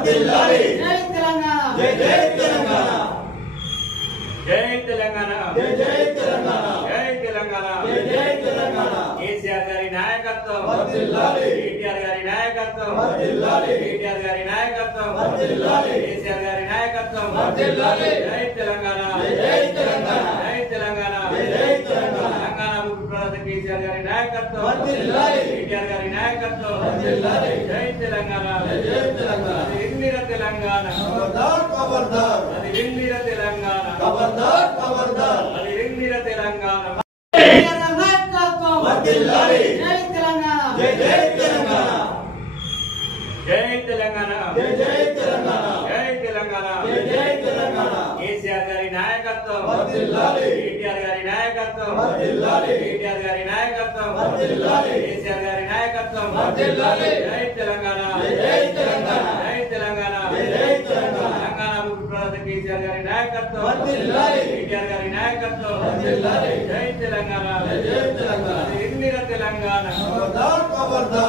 వర్ధిల్లాలి జై తెలంగాణ జై జై తెలంగాణ జై తెలంగాణ జై జై తెలంగాణ జై తెలంగాణ జై జై తెలంగాణ కేసీఆర్ గారి నాయకత్వం వర్ధిల్లాలి కేటీఆర్ గారి నాయకత్వం వర్ధిల్లాలి కేటీఆర్ గారి నాయకత్వం వర్ధిల్లాలి కేసీఆర్ గారి నాయకత్వం వర్ధిల్లాలి జై తెలంగాణ జై జై తెలంగాణ జై తెలంగాణ జై జై తెలంగాణ తెలంగాణ ముఖ్యమంత్రి కేసీఆర్ గారి నాయకత్వం వర్ధిల్లాలి కేటీఆర్ గారి నాయకత్వం వర్ధిల్లాలి జై తెలంగాణ జై జై తెలంగాణ అది ఇందిర తెలంగాణ ఖబర్దార్ ఖబర్దార్ అది ఇందిర తెలంగాణ ఖబర్దార్ ఖబర్దార్ అది ఇందిర తెలంగాణ నాయకత్వం వర్ధిల్లాలి జై తెలంగాణ జై జై తెలంగాణ జై తెలంగాణ జై జై తెలంగాణ జై తెలంగాణ జై జై తెలంగాణ కేసీఆర్ గారి నాయకత్వం వర్ధిల్లాలి కేటీఆర్ గారి నాయకత్వం వర్ధిల్లాలి కేటీఆర్ గారి నాయకత్వం వర్ధిల్లాలి కేసీఆర్ గారి నాయకత్వం వర్ధిల్లాలి జై తెలంగాణ జై జై తెలంగాణ జై తెలంగాణ జై జై తెలంగాణ తెలంగాణ ముఖ్యమంత్రి కేసీఆర్ గారి నాయకత్వం వర్ధిల్లాలి కేటీఆర్ గారి నాయకత్వం వర్ధిల్లాలి జై తెలంగాణ జై జై తెలంగాణ అది ఇందిర తెలంగాణ ఖబర్దార్ ఖబర్దార్